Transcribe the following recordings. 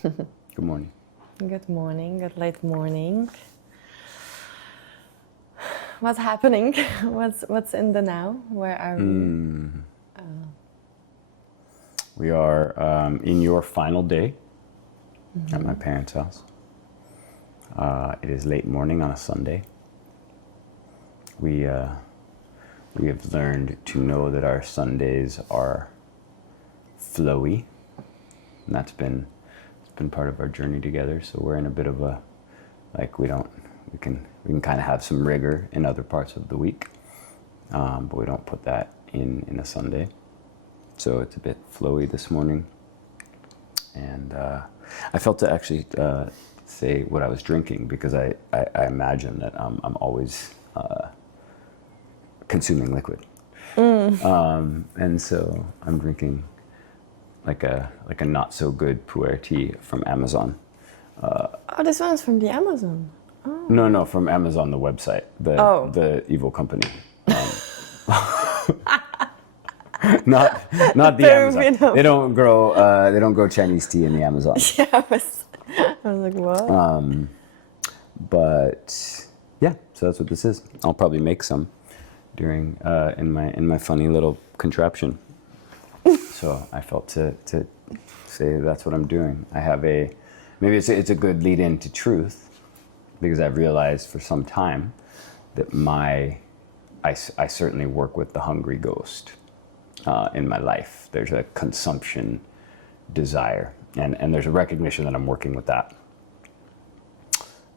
Good morning. Good morning, good late morning. What's happening? What's in the now? Where are we? We are in your final day at my parents' house. It is late morning on a Sunday. We have learned to know that our Sundays are flowy, and that's been part of our journey together. So we're in a bit of a we can kind of have some rigor in other parts of the week, but we don't put that in a Sunday. So it's a bit flowy this morning, and I felt to actually say what I was drinking, because I imagine that I'm always consuming liquid, and so I'm drinking like a not so good pu'er tea from Amazon. Oh, this one's from the Amazon. Oh. No, from Amazon, the website, the evil company. Not the Amazon. They don't grow Chinese tea in the Amazon. Yeah, I was like, what? But yeah, so that's what this is. I'll probably make some during in my funny little contraption. So I felt to say that's what I'm doing. I have maybe it's a good lead in to truth, because I've realized for some time that I certainly work with the hungry ghost in my life. There's a consumption desire, and there's a recognition that I'm working with that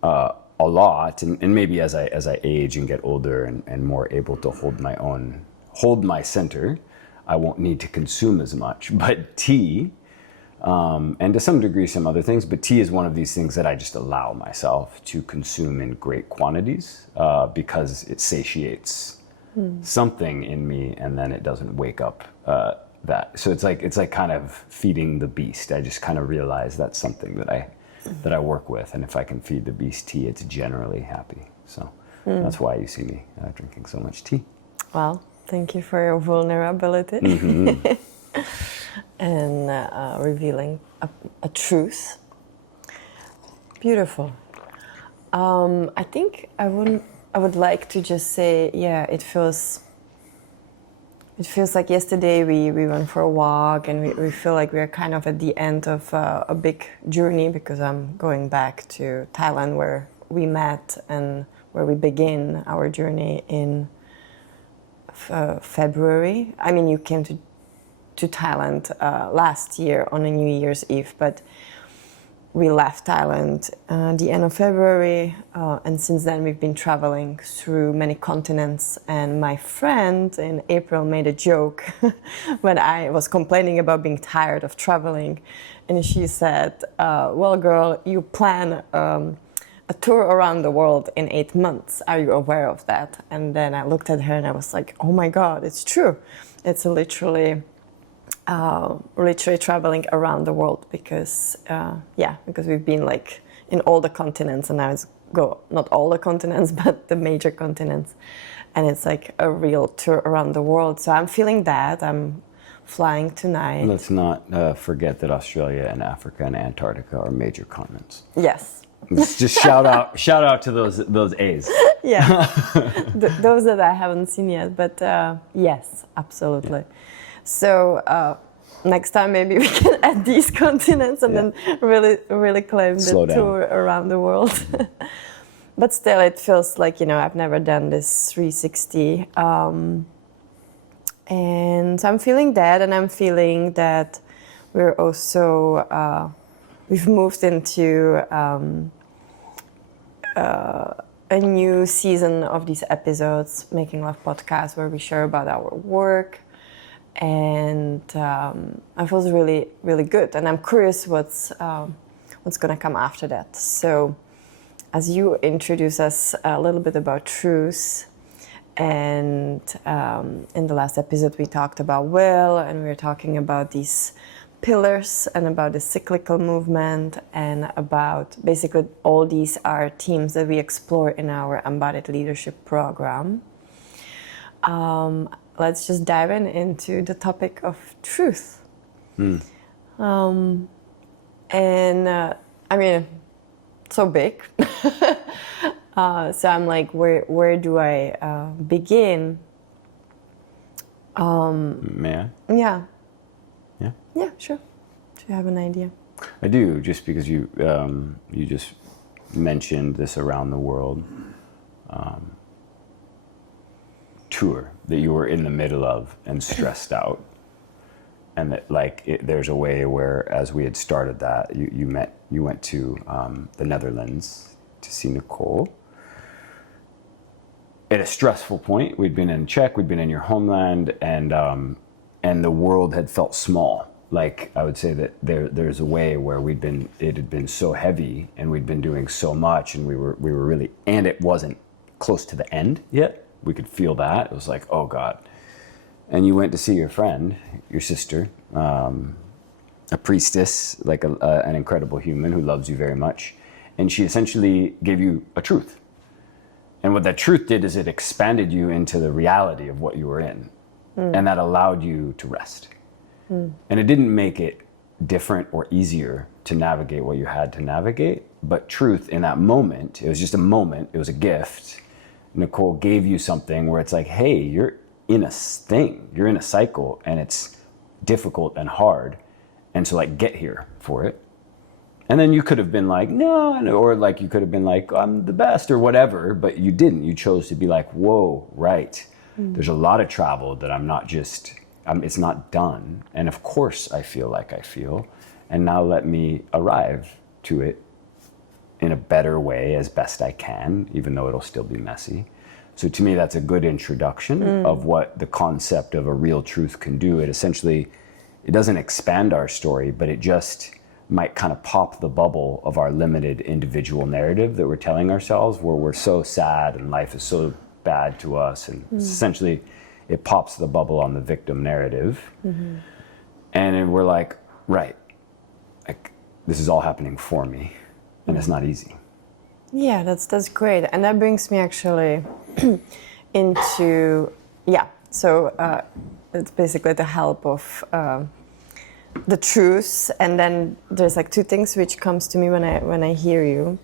a lot, and maybe as I age and get older and more able to hold my center, I won't need to consume as much. But tea, and to some degree some other things, but tea is one of these things that I just allow myself to consume in great quantities, because it satiates something in me, and then it doesn't wake up that. So it's like kind of feeding the beast. I just kind of realize that's something that I work with, and if I can feed the beast tea, it's generally happy. So that's why you see me drinking so much tea. Well, thank you for your vulnerability and revealing a truth. Beautiful. I think I would like to just say, yeah, it feels like yesterday we went for a walk, and we feel like we're kind of at the end of a big journey, because I'm going back to Thailand, where we met and where we begin our journey in February. I mean, you came to Thailand last year on a New Year's Eve, but we left Thailand the end of February, and since then we've been traveling through many continents. And my friend in April made a joke when I was complaining about being tired of traveling, and she said, well, girl, you plan a tour around the world in 8 months. Are you aware of that? And then I looked at her and I was like, oh my God, it's true. It's literally traveling around the world, because we've been like in all the continents, and now not all the continents, but the major continents, and it's like a real tour around the world. So I'm feeling that. I'm flying tonight. Let's not forget that Australia and Africa and Antarctica are major continents. Yes. Just shout out to those A's. Yeah, those that I haven't seen yet, but yes, absolutely. Yeah. So next time maybe we can add these continents and then really claim the tour around the world. But still, it feels like, I've never done this 360, and so I'm feeling that, and I'm feeling that we're also we've moved into a new season of these episodes, Making Love Podcast, where we share about our work, and I feel really, really good. And I'm curious what's going to come after that. So, as you introduce us a little bit about truth, and in the last episode we talked about will, and we were talking about these pillars and about the cyclical movement, and about basically all these are themes that we explore in our Embodied leadership program. Let's just dive into the topic of truth. And I mean, so big. So I'm like, where do I begin? May I? Yeah. Yeah. Yeah, sure. Do you have an idea? I do, just because you just mentioned this around the world tour that you were in the middle of and stressed out, and that there's a way where, as we had started that, you went to the Netherlands to see Nicole at a stressful point. We'd been in Czech, we'd been in your homeland, and the world had felt small. Like, I would say that there's a way where it had been so heavy, and we'd been doing so much, and we were really, and it wasn't close to the end yet. We could feel that. It was like, oh God. And you went to see your friend, your sister, a priestess, like an incredible human who loves you very much. And she essentially gave you a truth. And what that truth did is it expanded you into the reality of what you were in. And that allowed you to rest. And it didn't make it different or easier to navigate what you had to navigate. But truth in that moment, it was just a moment, it was a gift. Nicole gave you something where it's like, hey, you're in a thing, you're in a cycle, and it's difficult and hard. And so, like, get here for it. And then you could have been like, no, or like you could have been like, I'm the best or whatever, but you didn't. You chose to be like, whoa, right. There's a lot of travel that it's not done. And of course I feel like I feel. And now let me arrive to it in a better way as best I can, even though it'll still be messy. So to me, that's a good introduction of what the concept of a real truth can do. It doesn't expand our story, but it just might kind of pop the bubble of our limited individual narrative that we're telling ourselves, where we're so sad and life is so bad to us. And essentially, it pops the bubble on the victim narrative. And then we're like, right, like, this is all happening for me, and it's not easy. Yeah, that's great. And that brings me actually into, so it's basically the help of the truth. And then there's like two things which comes to me when I hear you.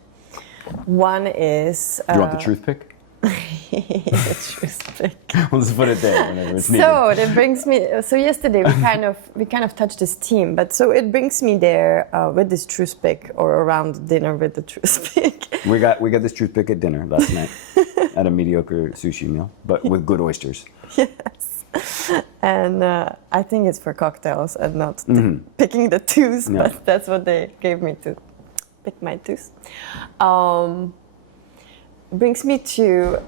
One is... Do you want the truth pick? The truth pick. Let's put it there whenever it's needed. So that brings me. So yesterday we kind of touched this theme, but so it brings me there with this truth pick, or around dinner with the truth pick. We got this truth pick at dinner last night at a mediocre sushi meal, but with good oysters. Yes, and I think it's for cocktails and not picking the tooth, Yeah. but that's what they gave me to pick my tooth. Brings me to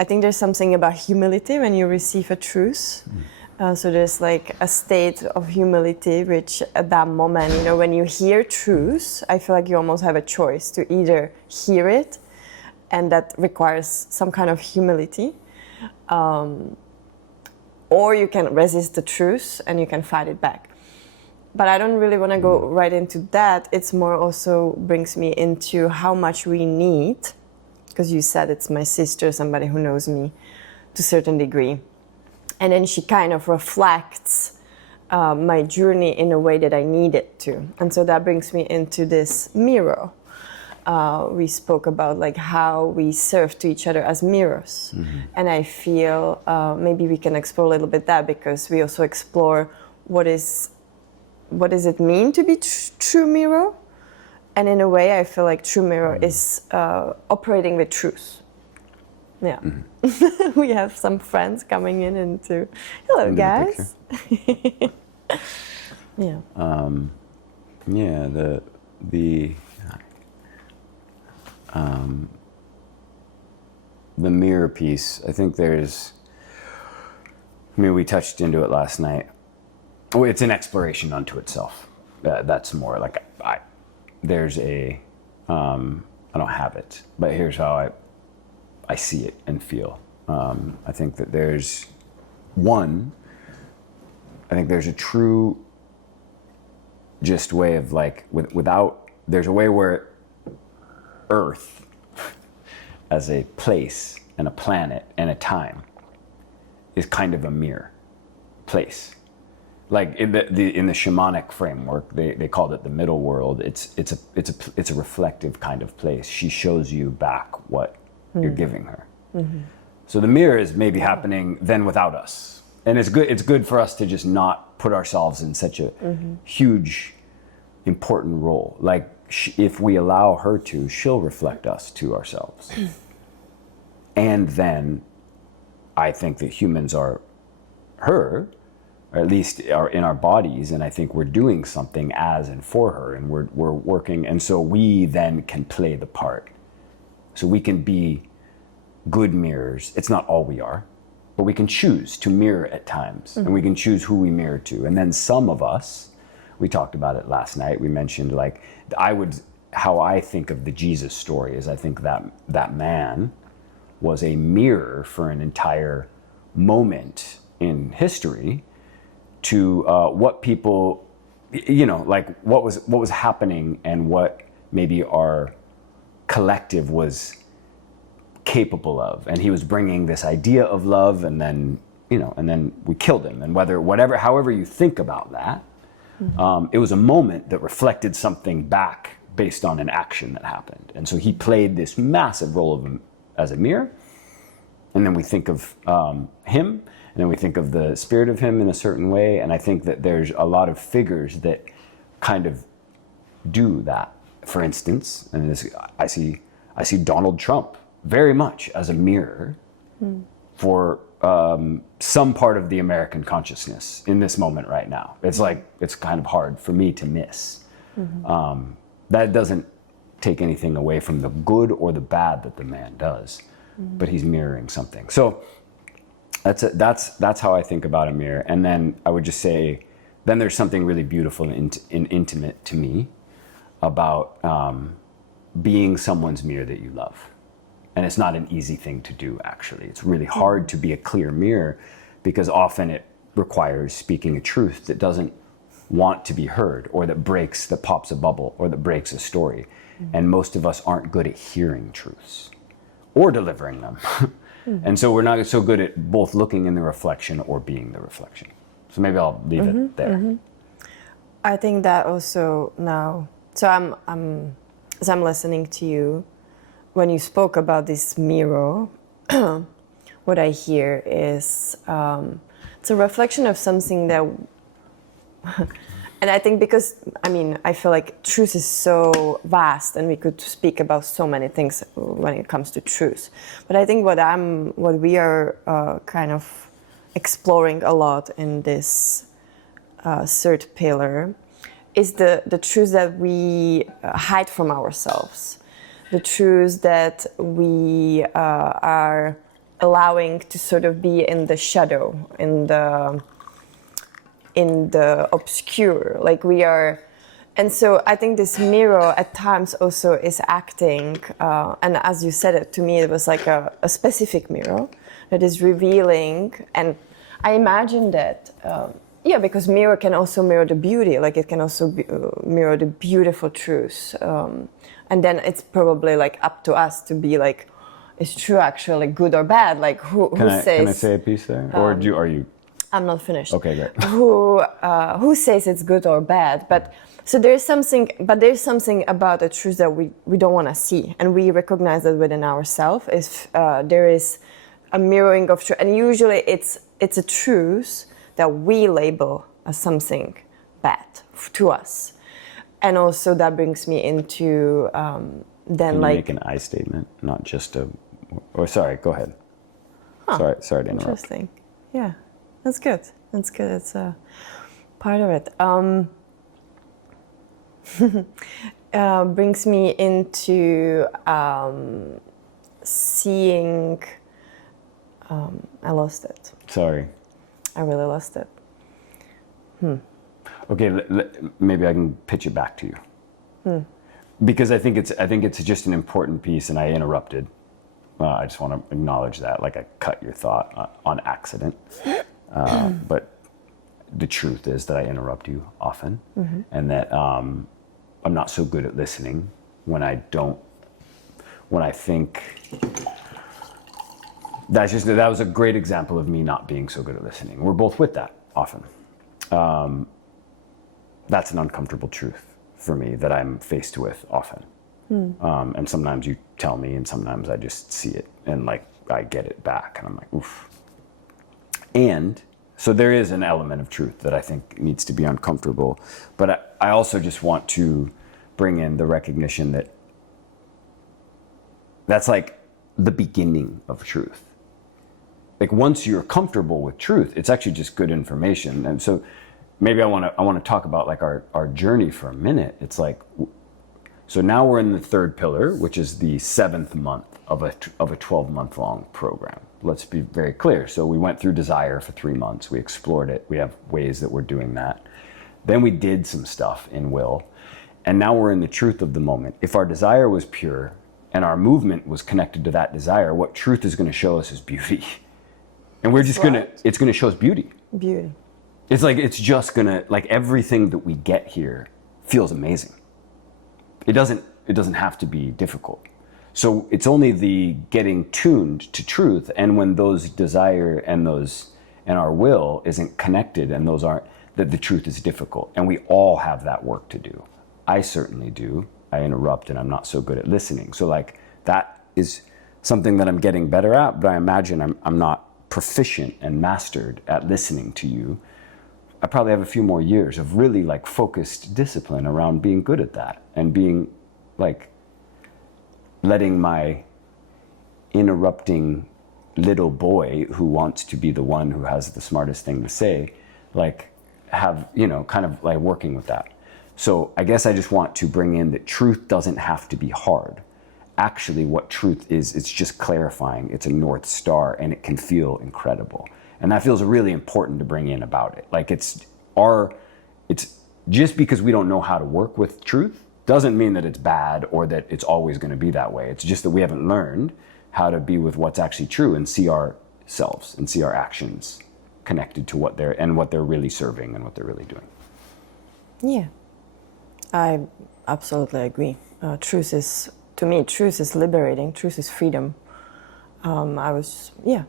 I think there's something about humility when you receive a truth. So there's like a state of humility, which at that moment, when you hear truth, I feel like you almost have a choice to either hear it, and that requires some kind of humility, or you can resist the truth and you can fight it back. But I don't really want to go right into that. It's more also brings me into how much we need, because you said it's my sister, somebody who knows me to a certain degree. And then she kind of reflects my journey in a way that I need it to. And so that brings me into this mirror. We spoke about like how we serve to each other as mirrors. And I feel maybe we can explore a little bit that, because we also explore what does it mean to be true mirror? And in a way, I feel like true mirror is operating with truth. Yeah. We have some friends coming in into, hello guys. Yeah. The mirror piece, I think we touched into it last night. It's an exploration unto itself. That's more like I don't have it, but here's how I see it and feel. I think that there's a true just way of like, there's a way where Earth as a place and a planet and a time is kind of a mirror place. like in the shamanic framework, they called it the middle world. It's a reflective kind of place. She shows you back what you're giving her. So the mirror is maybe happening then without us, and it's good for us to just not put ourselves in such a huge, important role. Like if we allow her to, she'll reflect us to ourselves, and then I think that humans are her, or at least are in our bodies, and I think we're doing something as and for her, and we're working, and so we then can play the part. So we can be good mirrors. It's not all we are, but we can choose to mirror at times, and we can choose who we mirror to. And then some of us, we talked about it last night, we mentioned like, how I think of the Jesus story is I think that man was a mirror for an entire moment in history to what people, like what was happening and what maybe our collective was capable of. And he was bringing this idea of love, and then we killed him. And however you think about that, it was a moment that reflected something back based on an action that happened. And so he played this massive role of him as a mirror. And then we think of him, and then we think of the spirit of him in a certain way. And I think that there's a lot of figures that kind of do that. For instance, and I see Donald Trump very much as a mirror for some part of the American consciousness in this moment right now. It's like, it's kind of hard for me to miss. That doesn't take anything away from the good or the bad that the man does, but he's mirroring something. So that's how I think about a mirror. And then I would just say, then there's something really beautiful and intimate to me about being someone's mirror that you love. And it's not an easy thing to do, actually. It's really hard to be a clear mirror, because often it requires speaking a truth that doesn't want to be heard, or that pops a bubble, or that breaks a story. And most of us aren't good at hearing truths or delivering them. And so we're not so good at both looking in the reflection or being the reflection. So maybe I'll leave it there. I think that also now, so as I'm listening to you, when you spoke about this mirror, what I hear is it's a reflection of something that, and I think because, I feel like truth is so vast, and we could speak about so many things when it comes to truth. But I think what we are kind of exploring a lot in this third pillar is the truth that we hide from ourselves. The truth that we are allowing to sort of be in the shadow, in the obscure, like we are. And so I think this mirror at times also is acting, and as you said it, to me it was like a specific mirror that is revealing. And I imagine that, because mirror can also mirror the beauty, like it can also mirror the beautiful truth. And then it's probably like up to us to be like, is true actually good or bad? Like who says? Can I say a piece there, or are you? I'm not finished. Okay, great. Who says it's good or bad? But so there's something about the truth that we don't want to see, and we recognize that within ourselves. If there is a mirroring of truth, and usually it's a truth that we label as something bad to us. And also that brings me into then, Can like, you make an I statement, not just a. Or sorry, go ahead. Sorry to interrupt. Interesting. Yeah, that's good. That's good. It's a part of it. Brings me into seeing. I lost it. Sorry. I really lost it. Okay, maybe I can pitch it back to you. Because I think it's just an important piece, and I interrupted. I just want to acknowledge that, like I cut your thought on accident. But the truth is that I interrupt you often, and that I'm not so good at listening when I think. That was a great example of me not being so good at listening. We're both with that often. that's an uncomfortable truth for me that I'm faced with often. And sometimes you tell me, and sometimes I just see it, and like I get it back, and I'm like, oof. And so there is an element of truth that I think needs to be uncomfortable, but I also just want to bring in the recognition that that's like the beginning of truth. Like once you're comfortable with truth, it's actually just good information. And so maybe I want to talk about like our journey for a minute. It's like, so now we're in the third pillar, which is the 7th month of a 12-month long program. Let's be very clear. So we went through desire for 3 months. We explored it. We have ways that we're doing that. Then we did some stuff in will. And now we're in the truth of the moment. If our desire was pure and our movement was connected to that desire, what truth is going to show us is beauty. And we're just it's going to show us beauty. Beauty. It's like, it's just going to, like everything that we get here feels amazing. It doesn't have to be difficult. So it's only the getting tuned to truth. And when those desire and our will isn't connected and those aren't, that the truth is difficult. And we all have that work to do. I certainly do. I interrupt and I'm not so good at listening. So like that is something that I'm getting better at, but I imagine I'm not proficient and mastered at listening to you. I probably have a few more years of really like focused discipline around being good at that and being like letting my interrupting little boy who wants to be the one who has the smartest thing to say, like have, kind of like working with that. So I guess I just want to bring in that truth doesn't have to be hard. Actually, what truth is, it's just clarifying. It's a North Star and it can feel incredible. And that feels really important to bring in about it. Like it's just because we don't know how to work with truth doesn't mean that it's bad or that it's always going to be that way. It's just that we haven't learned how to be with what's actually true and see ourselves and see our actions connected to what they're really serving and what they're really doing. Yeah, I absolutely agree. Truth is liberating. Truth is freedom. Yeah.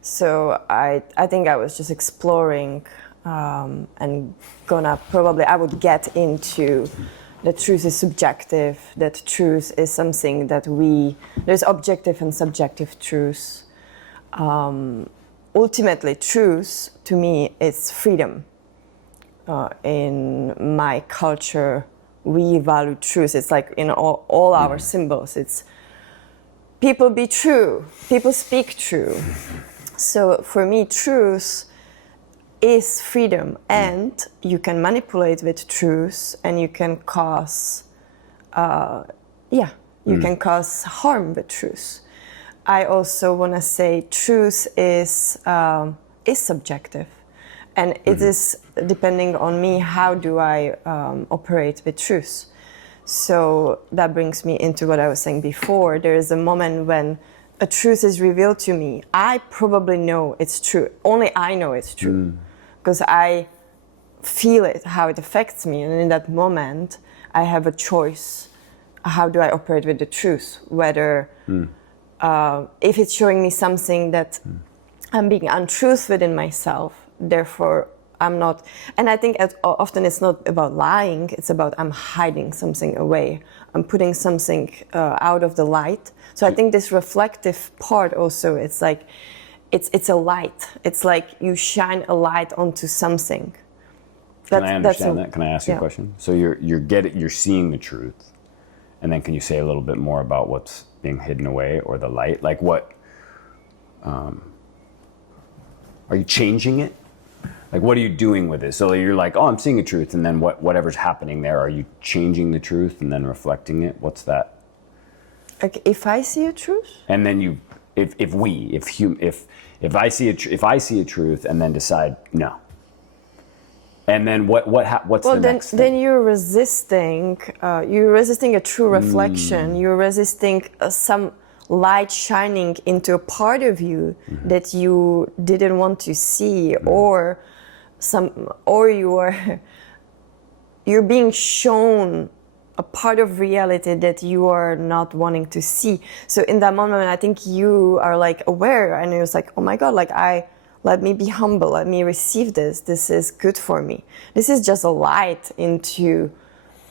So I think I was just exploring and I would get into that truth is subjective, that truth is something that there's objective and subjective truth. Ultimately, truth to me is freedom. In my culture, we value truth. It's like in all our symbols. It's people be true, people speak true. So for me, truth is freedom, and you can manipulate with truth, and you can cause, can cause harm with truth. I also want to say truth is subjective, and it is depending on me. How do I operate with truth? So that brings me into what I was saying before. There is a moment when a truth is revealed to me. I probably know it's true. Only I know it's true. Because I feel it, how it affects me. And in that moment, I have a choice. How do I operate with the truth? Whether, if it's showing me something that I'm being untruth within myself, therefore I'm not. And I think often it's not about lying, it's about I'm hiding something away. I'm putting something out of the light. So I think this reflective part also, it's like, it's a light. It's like you shine a light onto something. Can I understand that? Can I ask you a question? So you're seeing the truth, and then can you say a little bit more about what's being hidden away or the light? Like what? Are you changing it? Like what are you doing with it? So you're like, oh, I'm seeing a truth, and then whatever's happening there, are you changing the truth and then reflecting it? What's that? Like if I see a truth, and then if I see a truth and then decide no, and then what's the next thing? Then you're resisting a true reflection. You're resisting some light shining into a part of you that you didn't want to see, or you're being shown a part of reality that you are not wanting to see. So in that moment, I think you are like aware, and you're like, oh my God, like let me be humble, let me receive this. This is good for me. This is just a light into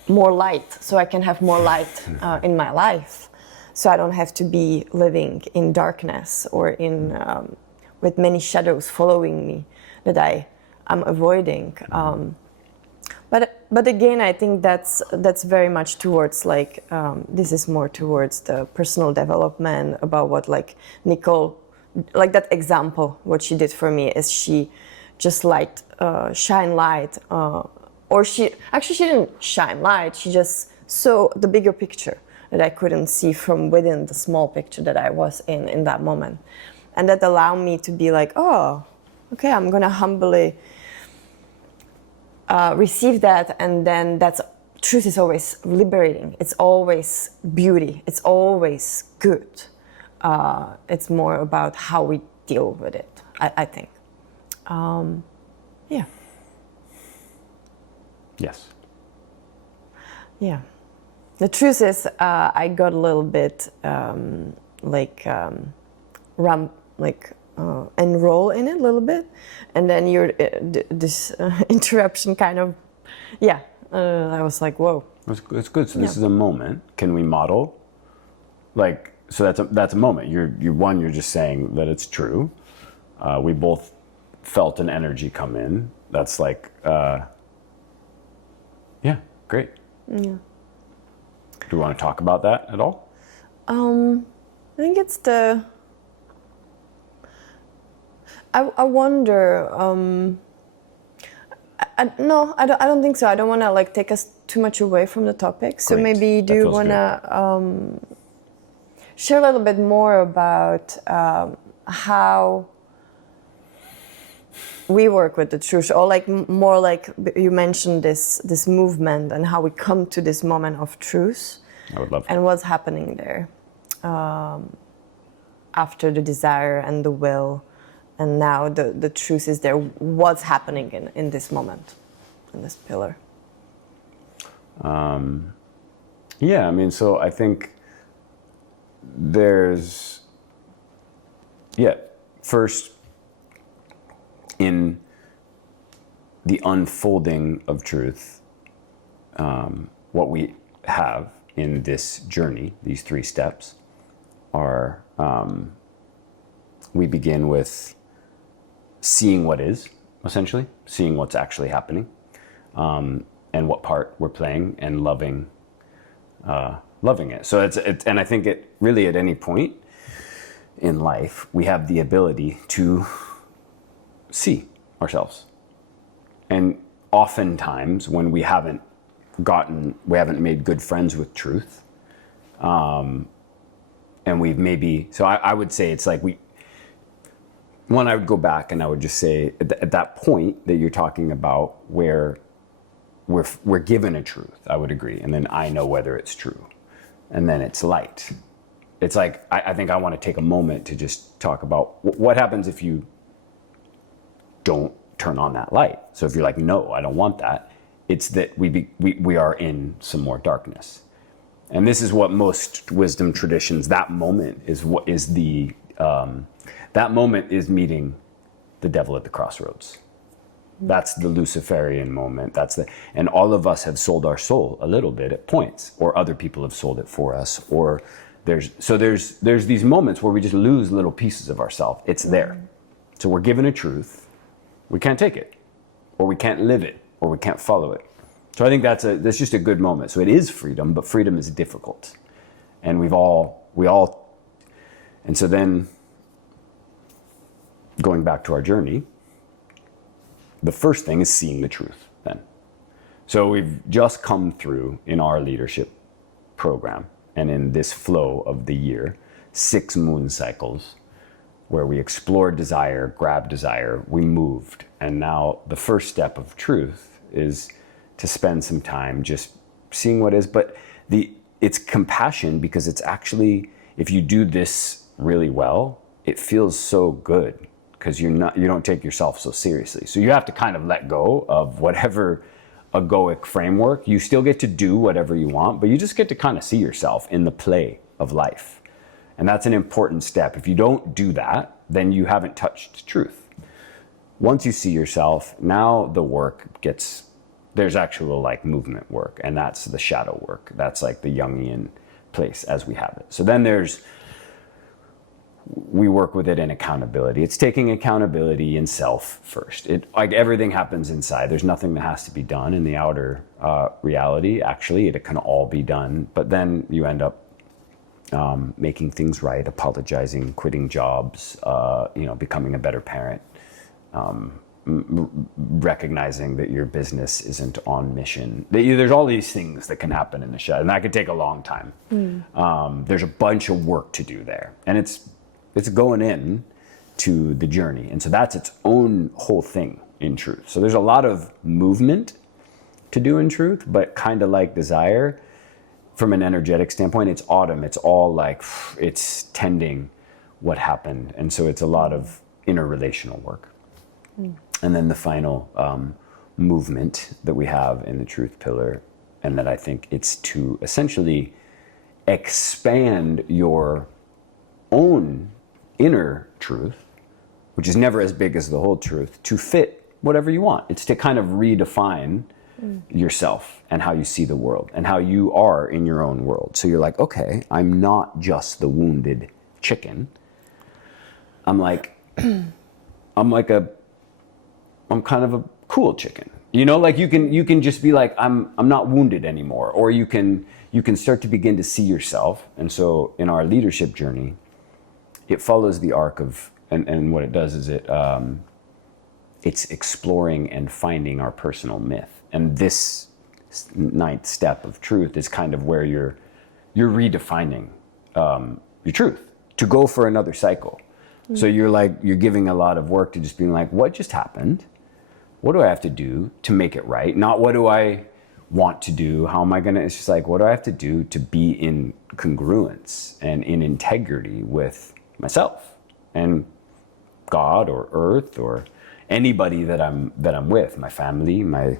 more light, so I can have more light in my life. So I don't have to be living in darkness or in with many shadows following me that I'm avoiding. But again, I think that's very much towards like this is more towards the personal development about what like Nicole, like that example, what she did for me is she just shine light, or she didn't shine light. She just saw the bigger picture that I couldn't see from within the small picture that I was in that moment, and that allowed me to be like, oh, okay, I'm gonna humbly receive that, and then truth is always liberating. It's always beauty. It's always good. It's more about how we deal with it, I think. Yeah. Yes. Yeah. The truth is, I got a little bit enroll in it a little bit, and then this interruption kind of, I was like, whoa. It's good. So this is a moment. Can we model? Like, so that's a moment. You're just saying that it's true. We both felt an energy come in. That's like, yeah, great. Yeah. Do you want to talk about that at all? I think it's I wonder. No, I don't think so. I don't want to like take us too much away from the topic. So Great. maybe do you want to share a little bit more about how we work with the truth, or like more like you mentioned this movement and how we come to this moment of truth. I would love that. And what's happening there after the desire and the will. And now the truth is there. What's happening in this moment, in this pillar? Yeah, I mean, so I think there's, first, in the unfolding of truth, what we have in this journey, these 3 steps, are we begin with seeing what is, essentially, seeing what's actually happening, and what part we're playing, and loving it. So and I think it really, at any point in life, we have the ability to see ourselves. And oftentimes when we haven't made good friends with truth, and we've maybe, so I would say it's like I would go back and I would just say at that point that you're talking about where we're given a truth, I would agree. And then I know whether it's true. And then it's light. It's like, I think I want to take a moment to just talk about what happens if you don't turn on that light. So if you're like, no, I don't want that, it's that we are in some more darkness. And this is what most wisdom traditions, that moment is what is that moment is meeting the devil at the crossroads. That's the Luciferian moment. And all of us have sold our soul a little bit at points, or other people have sold it for us, or there's these moments where we just lose little pieces of ourselves. It's there. So we're given a truth. We can't take it, or we can't live it, or we can't follow it. So I think that's just a good moment. So it is freedom, but freedom is difficult. And and so then going back to our journey, the first thing is seeing the truth then. So we've just come through in our leadership program and in this flow of the year, 6 moon cycles where we explored desire, grabbed desire, we moved. And now the first step of truth is to spend some time just seeing what is, but it's compassion, because it's actually, if you do this really well, it feels so good because you don't take yourself so seriously. So you have to kind of let go of whatever egoic framework. You still get to do whatever you want, but you just get to kind of see yourself in the play of life. And that's an important step. If you don't do that, then you haven't touched truth. once you see yourself, now the work gets, there's actual like movement work, and that's the shadow work. That's like the Jungian place as we have it. So then we work with it in accountability. It's taking accountability in self first. It, like, everything happens inside. There's nothing that has to be done in the outer reality. Actually, it can all be done. But then you end up making things right, apologizing, quitting jobs, becoming a better parent, recognizing that your business isn't on mission. There's all these things that can happen in the shadow, and that could take a long time. There's a bunch of work to do there, and it's going in to the journey. And so that's its own whole thing in truth. So there's a lot of movement to do in truth, but kind of like desire, from an energetic standpoint, it's autumn. It's all like, it's tending what happened. And so it's a lot of interrelational work. And then the final movement that we have in the truth pillar, and that I think it's to essentially expand your own inner truth, which is never as big as the whole truth, to fit whatever you want. It's to kind of redefine yourself and how you see the world and how you are in your own world. So you're like, okay, I'm not just the wounded chicken. I'm kind of a cool chicken. Like you can just be like, I'm not wounded anymore. Or you can start to begin to see yourself. And so in our leadership journey, it follows the arc of, and what it does is it's exploring and finding our personal myth. And this ninth step of truth is kind of where you're redefining your truth to go for another cycle. So you're giving a lot of work to just being like, what just happened? What do I have to do to make it right? Not what do I want to do? How am I gonna? It's just like, what do I have to do to be in congruence and in integrity with myself and God or Earth or anybody that I'm with, my family, my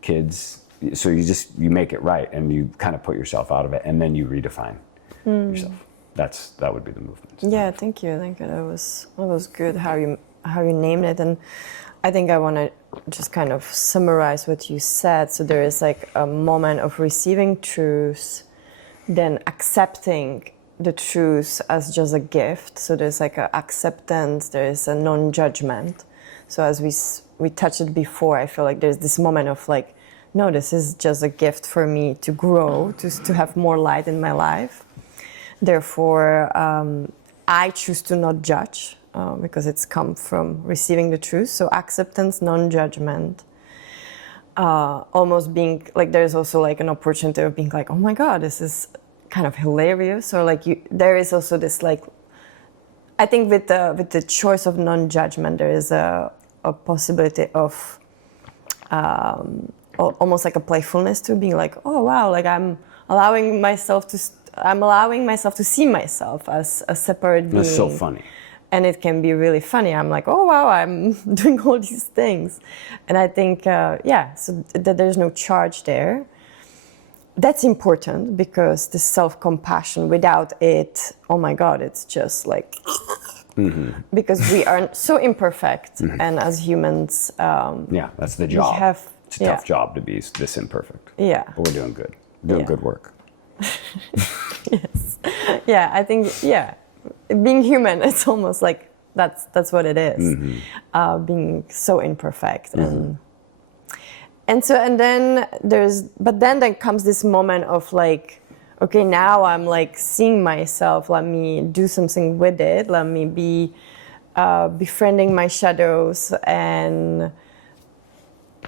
kids. So you make it right, and you kind of put yourself out of it, and then you redefine yourself. That would be the movement. Yeah, thank you. That was good how you named it. And I think I want to just kind of summarize what you said. So there is like a moment of receiving truth, then accepting the truth as just a gift. So there's like an acceptance, there is a non-judgment. So as we touched it before, I feel like there's this moment of like, no, this is just a gift for me to grow, to have more light in my life. Therefore, I choose to not judge because it's come from receiving the truth. So acceptance, non-judgment, almost being like, there's also like an opportunity of being like, oh my God, this is kind of hilarious. Or like there is also this like, I think with the choice of non-judgment, there is a possibility of almost like a playfulness to being like, oh wow, like I'm allowing myself to see myself as a separate being. It's so funny. And it can be really funny. I'm like, oh wow, I'm doing all these things. And I think, so that there's no charge there. That's important because the self-compassion, without it, oh my God, it's just like, because we are so imperfect. And as humans, that's the job. It's a tough job to be this imperfect. Yeah. But we're doing good. We're doing good work. Yes. Yeah, I think, being human, it's almost like that's what it is. Being so imperfect. And then comes this moment of like, okay, now I'm like seeing myself, let me do something with it, let me be befriending my shadows and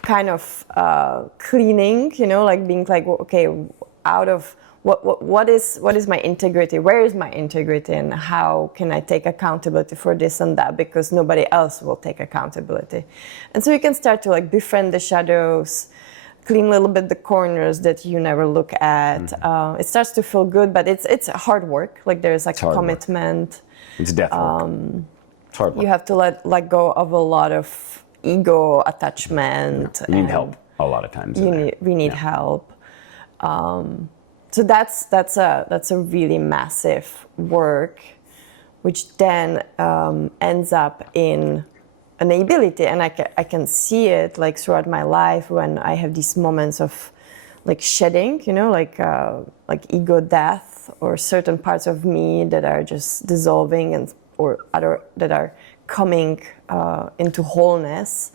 kind of cleaning, like being like, okay, out of what is my integrity? Where is my integrity, and how can I take accountability for this and that? Because nobody else will take accountability. And so you can start to like befriend the shadows, clean a little bit the corners that you never look at. It starts to feel good, but it's hard work. Like there's like a commitment. Work. It's death work. It's hard work. You have to let go of a lot of ego attachment. You need help a lot of times. We need help. So that's a really massive work, which then ends up in an ability, and I can see it like throughout my life when I have these moments of like shedding, you know, like ego death, or certain parts of me that are just dissolving, and or other that are coming into wholeness.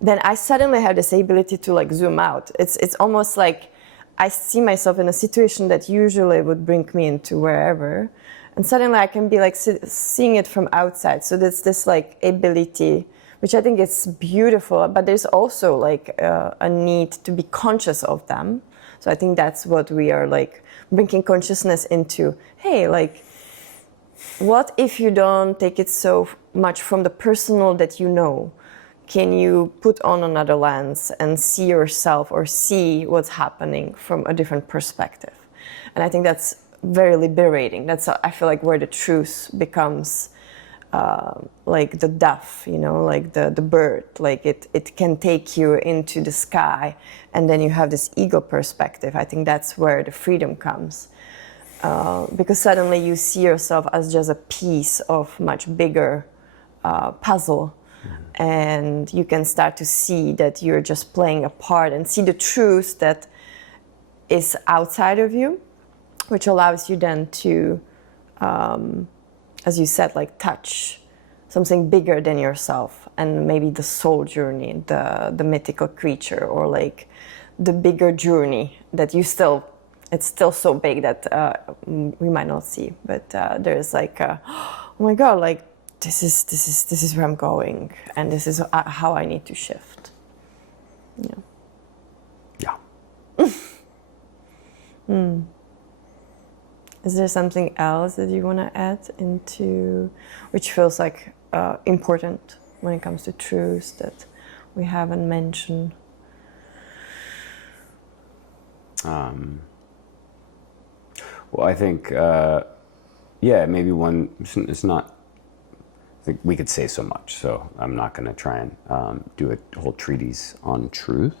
Then I suddenly have this ability to like zoom out. It's almost like I see myself in a situation that usually would bring me into wherever, and suddenly I can be like seeing it from outside. So there's this like ability, which I think is beautiful, but there's also like a need to be conscious of them. So I think that's what we are like bringing consciousness into. Hey, like, what if you don't take it so much from the personal that you know? Can you put on another lens and see yourself, or see what's happening from a different perspective? And I think that's very liberating. That's, I feel like, where the truth becomes like the dove, you know, like the bird. Like it can take you into the sky, and then you have this ego perspective. I think that's where the freedom comes. Because suddenly you see yourself as just a piece of much bigger puzzle. And you can start to see that you're just playing a part, and see the truth that is outside of you, which allows you then to, as you said, like touch something bigger than yourself, and maybe the soul journey, the mythical creature, or like the bigger journey that you still, it's still so big that we might not see, but there's like, oh my God, like, this is where I'm going, and this is how I need to shift. Yeah. Is there something else that you want to add into, which feels like important when it comes to truth, that we haven't mentioned? Well, I think, maybe one, it's not, I think we could say so much, so I'm not going to try and do a whole treatise on truth.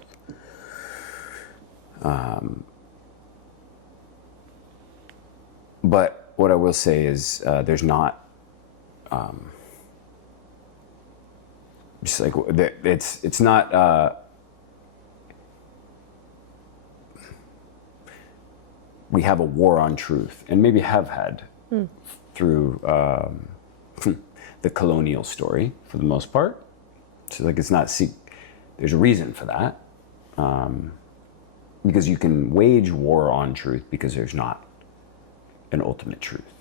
But what I will say is there's not, just like, it's not, we have a war on truth, and maybe have had through the colonial story for the most part. So like, it's not, there's a reason for that, because you can wage war on truth because there's not an ultimate truth,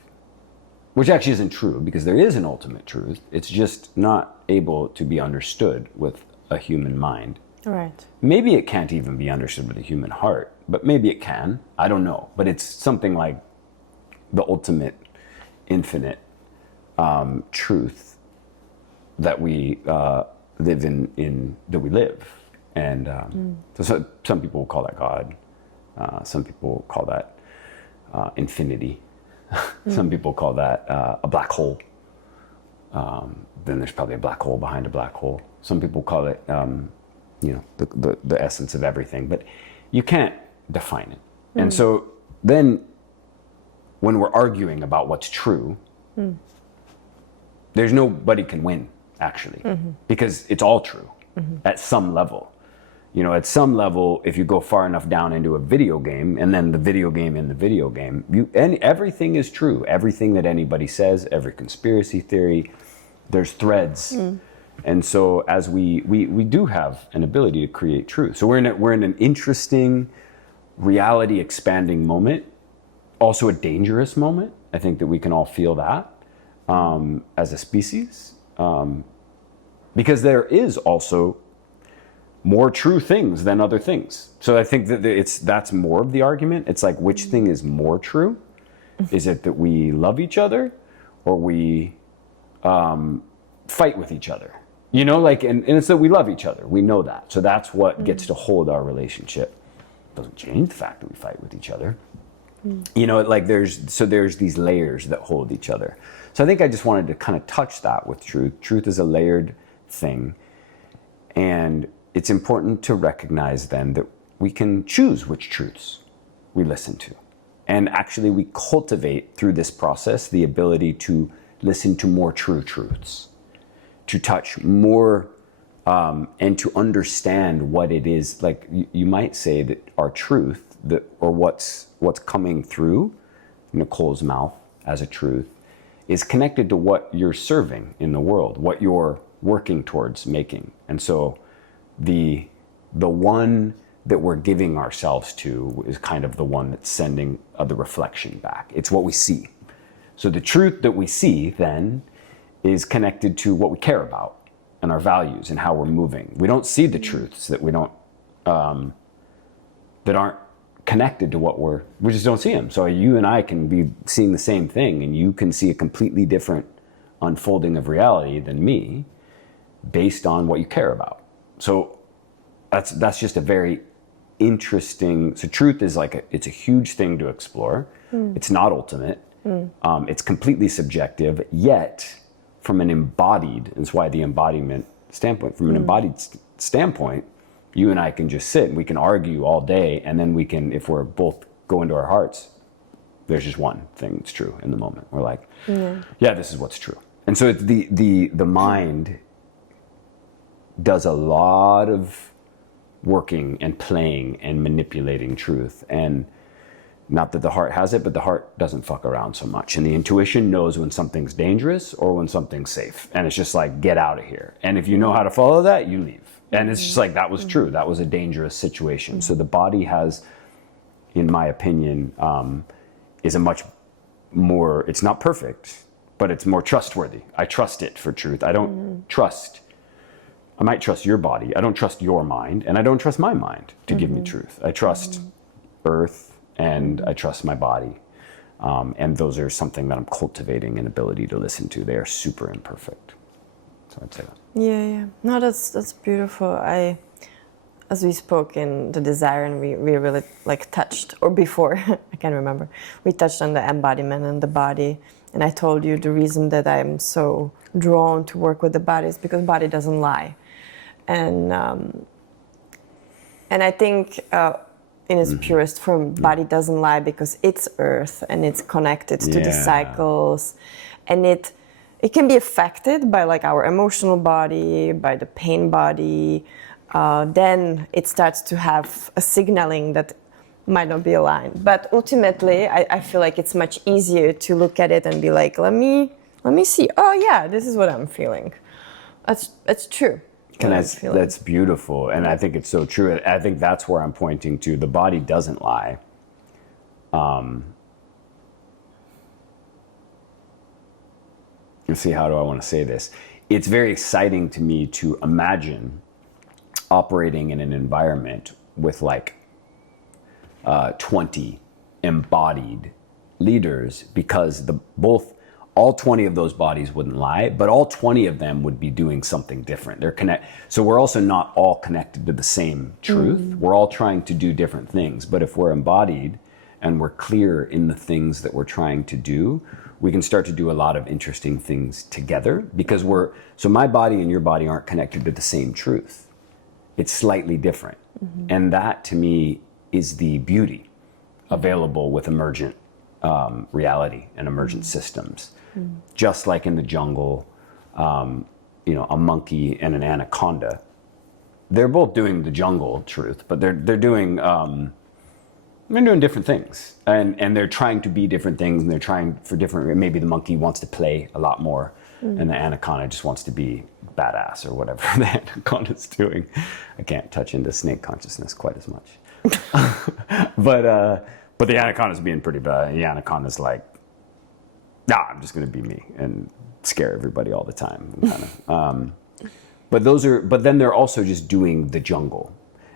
which actually isn't true, because there is an ultimate truth. It's just not able to be understood with a human mind. Right. Maybe it can't even be understood with a human heart, but maybe it can. I don't know. But it's something like the ultimate, infinite truth that we live in that we live. And so some people will call that God. Some people call that infinity. Some people call that a black hole. Then there's probably a black hole behind a black hole. Some people call it, the essence of everything, but you can't define it. And so then when we're arguing about what's true, there's nobody can win, actually, because it's all true at some level. You know, at some level, if you go far enough down into a video game, and then the video game in the video game, everything is true. Everything that anybody says, every conspiracy theory, there's threads. And so as we do have an ability to create truth. So we're in an interesting, reality expanding moment, also a dangerous moment. I think that we can all feel that as a species, because there is also more true things than other things. So I think that that's more of the argument. It's like, which thing is more true? Is it that we love each other, or we fight with each other? You know, like, and it's that we love each other. We know that. So that's what gets to hold our relationship. It doesn't change the fact that we fight with each other. You know, like there's these layers that hold each other. So I think I just wanted to kind of touch that with truth. Truth is a layered thing. And it's important to recognize then that we can choose which truths we listen to. And actually we cultivate through this process the ability to listen to more true truths. to touch more and to understand what it is. Like you might say that our truth, or what's coming through Nicole's mouth as a truth, is connected to what you're serving in the world, what you're working towards making. And so the one that we're giving ourselves to is kind of the one that's sending the reflection back. It's what we see. So the truth that we see then is connected to what we care about and our values and how we're moving. We don't see the truths that we don't, that aren't connected to what we just don't see them. So you and I can be seeing the same thing, and you can see a completely different unfolding of reality than me based on what you care about. So that's just a very interesting, so truth is like it's a huge thing to explore. It's not ultimate. It's completely subjective, yet from an embodied, and that's why the embodiment standpoint, from an embodied standpoint, you and I can just sit and we can argue all day, and then we can, if we're both go into our hearts, there's just one thing that's true in the moment. We're like, yeah, this is what's true. And so it's the mind does a lot of working and playing and manipulating truth. And not that the heart has it, but the heart doesn't fuck around so much. And the intuition knows when something's dangerous or when something's safe. And it's just like, get out of here. And if you know how to follow that, you leave. And it's just like, that was true. That was a dangerous situation. So the body has, in my opinion, is a much more, it's not perfect, but it's more trustworthy. I trust it for truth. I don't trust, I might trust your body. I don't trust your mind, and I don't trust my mind to give me truth. I trust earth, and I trust my body. And those are something that I'm cultivating an ability to listen to. They are super imperfect. So I'd say that. Yeah. No, that's beautiful. As we spoke in the desire, and we really like touched, or before, I can't remember, we touched on the embodiment and the body. And I told you the reason that I'm so drawn to work with the body is because body doesn't lie. And I think in its purest form, body doesn't lie because it's earth and it's connected to the cycles, and it can be affected by like our emotional body, by the pain body. Then it starts to have a signaling that might not be aligned. But ultimately, I feel like it's much easier to look at it and be like, let me see. Oh yeah, this is what I'm feeling. That's true. That's beautiful, and I think it's so true. I think that's where I'm pointing to. The body doesn't lie. Let's see, how do I want to say this? It's very exciting to me to imagine operating in an environment with like 20 embodied leaders, because all 20 of those bodies wouldn't lie, but all 20 of them would be doing something different. So we're also not all connected to the same truth. We're all trying to do different things. But if we're embodied and we're clear in the things that we're trying to do, we can start to do a lot of interesting things together, because so my body and your body aren't connected to the same truth. It's slightly different. And that to me is the beauty available with emergent reality and emergent systems. Just like in the jungle, a monkey and an anaconda, they're both doing the jungle truth, but they're doing different things, and they're trying to be different things, and they're trying for different. Maybe the monkey wants to play a lot more, and the anaconda just wants to be badass or whatever the anaconda's doing. I can't touch into snake consciousness quite as much, but the anaconda's being pretty bad. The anaconda's like, I'm just going to be me and scare everybody all the time. But then they're also just doing the jungle.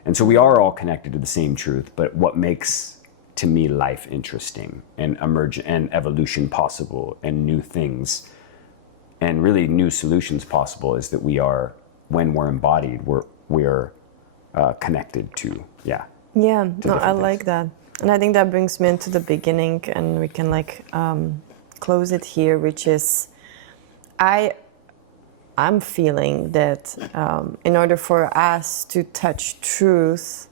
And so we are all connected to the same truth, but what makes, to me, life interesting and evolution possible and new things and really new solutions possible is that when we're embodied, we're connected to, Yeah, no, I like that. And I think that brings me into the beginning, and we can close it here, which is, I'm feeling that in order for us to touch truth,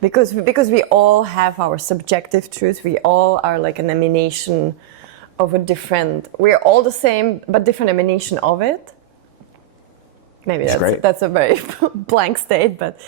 because we all have our subjective truth, we all are like an emanation of we're all the same, but different emanation of it. maybe great. that's a very blank state, but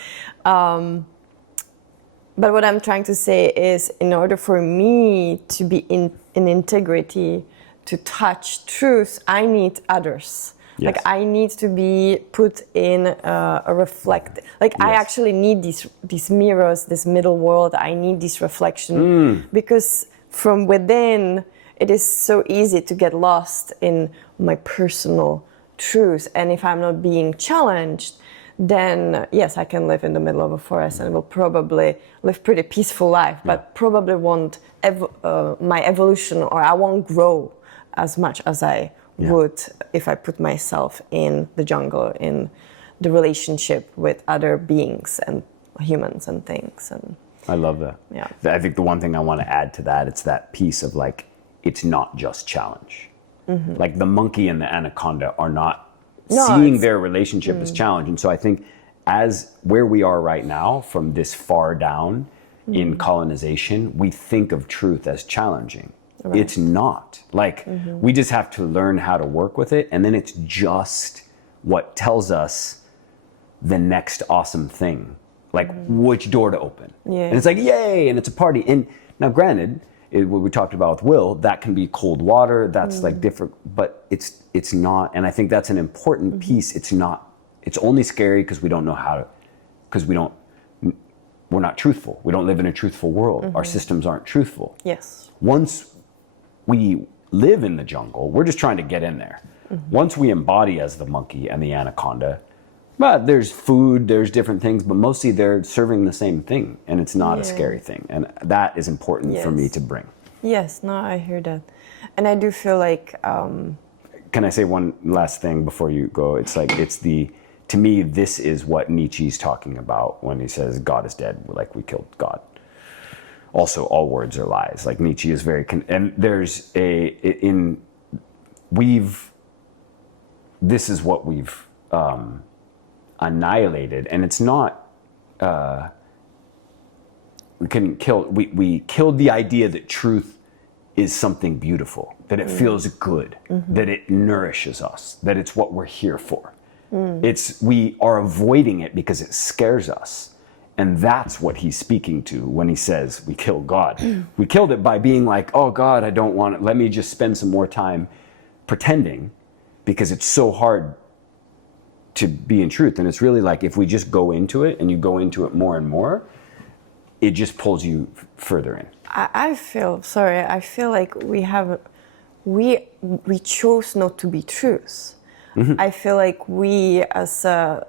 what I'm trying to say is, in order for me to be in integrity, to touch truth, I need others. Yes. Like I need to be put in a reflect. Like I Yes. actually need these mirrors, this middle world. I need this reflection because from within, it is so easy to get lost in my personal truth. And if I'm not being challenged, then yes, I can live in the middle of a forest and will probably live pretty peaceful life, but probably won't my evolution, or I won't grow as much as I would if I put myself in the jungle, in the relationship with other beings and humans and things. And I love that. Yeah. I think the one thing I want to add to that, it's that piece of like, it's not just challenge. Like the monkey and the anaconda are not seeing their relationship as challenge. And so I think as where we are right now, from this far down in colonization, we think of truth as challenging. Right. It's not. Like we just have to learn how to work with it. And then it's just what tells us the next awesome thing, like which door to open. Yeah. And it's like, yay, and it's a party. And now granted, what we talked about with Will, that can be cold water, that's like different, but it's not. And I think that's an important piece. It's not, it's only scary because we don't know how to, because we're not truthful. We don't live in a truthful world. Our systems aren't truthful. yes. Once we live in the jungle, we're just trying to get in there. Once we embody as the monkey and the anaconda, but there's food, there's different things, but mostly they're serving the same thing, and it's not a scary thing. And that is important for me to bring. Yes, no, I hear that. And I do feel like... Can I say one last thing before you go? It's like, to me, this is what Nietzsche's talking about when he says God is dead, like we killed God. Also, all words are lies. Like Nietzsche is very, and there's this is what we've annihilated, and it's not, we killed the idea that truth is something beautiful, that it feels good, that it nourishes us, that it's what we're here for. We are avoiding it because it scares us. And that's what he's speaking to when he says we killed God. We killed it by being like, oh God, I don't want it. Let me just spend some more time pretending, because it's so hard to be in truth. And it's really like, if we just go into it and you go into it more and more, it just pulls you further in. I feel like we chose not to be truth. I feel like we as a,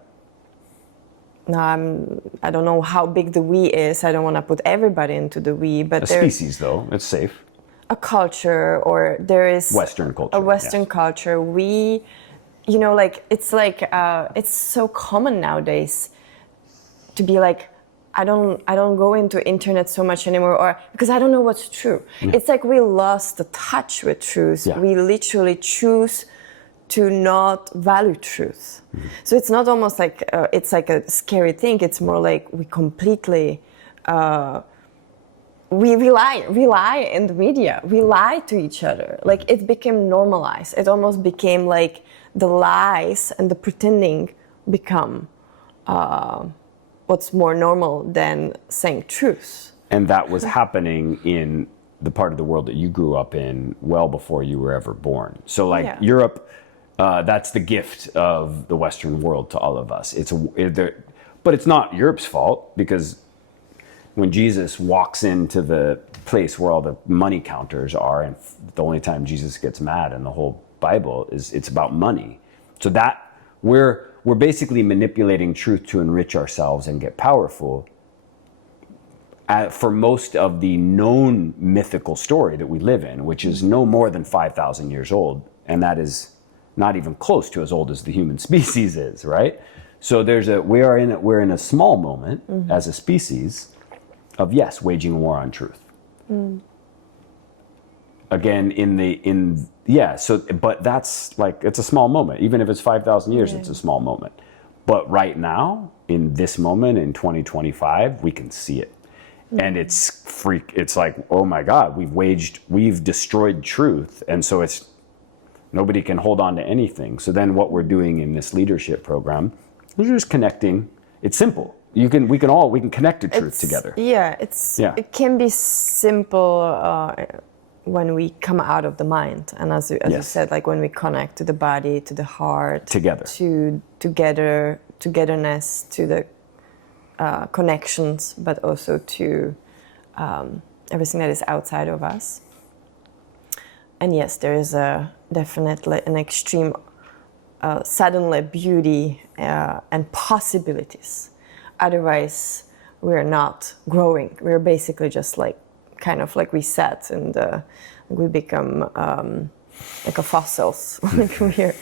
I don't know how big the we is. I don't want to put everybody into the we, but a species though, it's safe. A culture, or there is Western culture. A Western culture. We, it's so common nowadays to be like, I don't go into internet so much anymore, or because I don't know what's true. It's like we lost the touch with truth. We literally choose to not value truth. So it's not almost like it's like a scary thing. It's more like we completely we rely in the media. We lie to each other. Like it became normalized. It almost became like the lies and the pretending become what's more normal than saying truth. And that was happening in the part of the world that you grew up in well before you were ever born. So like Europe, that's the gift of the Western world to all of us. But it's not Europe's fault, because when Jesus walks into the place where all the money counters are, and the only time Jesus gets mad in the whole Bible is it's about money. So that we're basically manipulating truth to enrich ourselves and get powerful. For most of the known mythical story that we live in, which is no more than 5,000 years old, and that is not even close to as old as the human species is, right? So we're in a small moment as a species of waging a war on truth. Again, but that's like, it's a small moment. Even if it's 5,000 years, it's a small moment. But right now, in this moment, in 2025, we can see it. And it's like, oh my God, we've destroyed truth. And so Nobody can hold on to anything. So then what we're doing in this leadership program is just connecting. It's simple. We can connect to truth together. Yeah, it can be simple when we come out of the mind, and as you said, like when we connect to the body, to the heart, together, to togetherness, to the connections, but also to everything that is outside of us. And yes, there is definitely an extreme, suddenly beauty and possibilities. Otherwise, we're not growing. We're basically just like, kind of like reset, and we become like a fossils. Like we're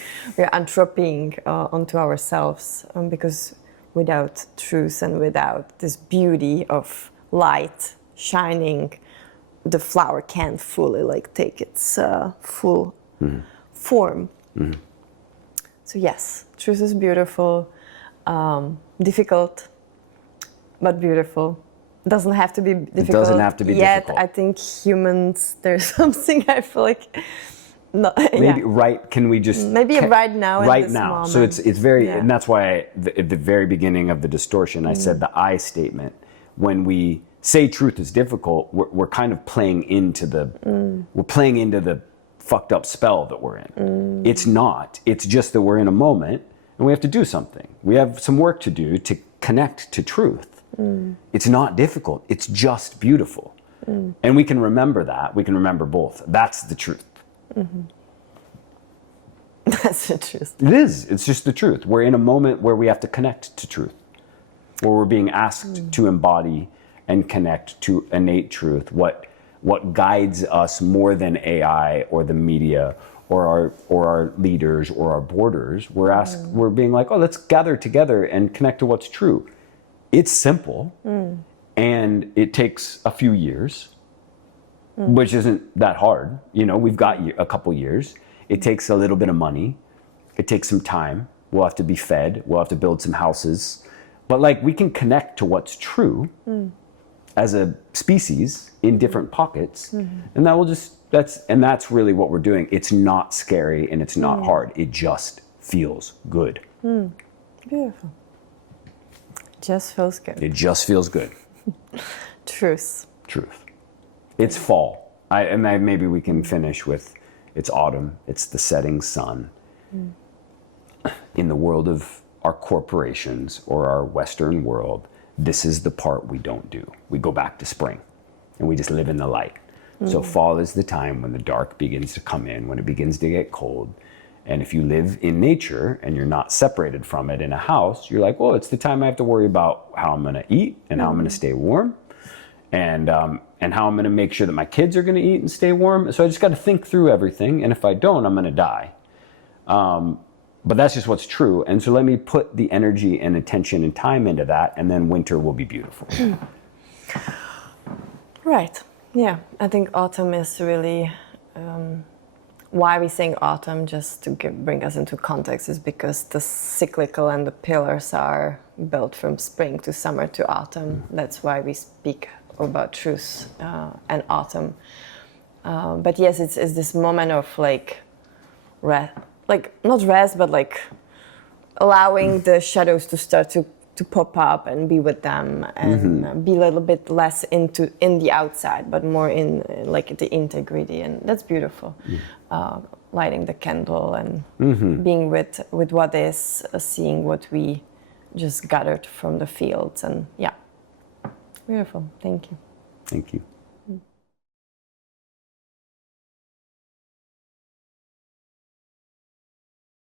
entropying onto ourselves, because without truth and without this beauty of light shining, the flower can't fully like take its full form. So yes, truth is beautiful, difficult, but beautiful. Doesn't have to be difficult. It doesn't have to be difficult. I think humans, there's something I feel like. Maybe right? Can we just right now? Right in this now. Moment. So it's very, and that's why at the very beginning of the distortion, I said the I statement. When we say truth is difficult, we're kind of playing into the fucked up spell that we're in. It's not. It's just that we're in a moment and we have to do something. We have some work to do to connect to truth. It's not difficult. It's just beautiful. And we can remember that. We can remember both. That's the truth. That's the truth. It is. It's just the truth. We're in a moment where we have to connect to truth, where we're being asked to embody and connect to innate truth, what guides us more than AI or the media or our leaders or our borders. We're being like, oh, let's gather together and connect to what's true. It's simple, and it takes a few years, which isn't that hard. You know, we've got a couple years. It takes a little bit of money. It takes some time. We'll have to be fed. We'll have to build some houses. But like, we can connect to what's true as a species in different pockets, and that's really what we're doing. It's not scary and it's not hard. It just feels good. Beautiful. Just feels good. It just feels good. Truth. It's fall. Maybe we can finish with it's autumn. It's the setting sun. In the world of our corporations or our Western world, this is the part we don't do. We go back to spring and we just live in the light. So fall is the time when the dark begins to come in, when it begins to get cold. And if you live in nature and you're not separated from it in a house, you're like, well, it's the time I have to worry about how I'm going to eat and how I'm going to stay warm, and how I'm going to make sure that my kids are going to eat and stay warm. So I just got to think through everything. And if I don't, I'm going to die. But that's just what's true. And so let me put the energy and attention and time into that, and then winter will be beautiful. Right. Yeah. I think autumn is really... why we sing autumn, just to bring us into context, is because the cyclical and the pillars are built from spring to summer to autumn. That's why we speak about truth and autumn. But yes, it's this moment of like not rest, but like allowing the shadows to start to pop up and be with them, and be a little bit less in the outside, but more in like the integrity, and that's beautiful. Lighting the candle and being with what is, seeing what we just gathered from the fields, and yeah, beautiful. Thank you. Thank you.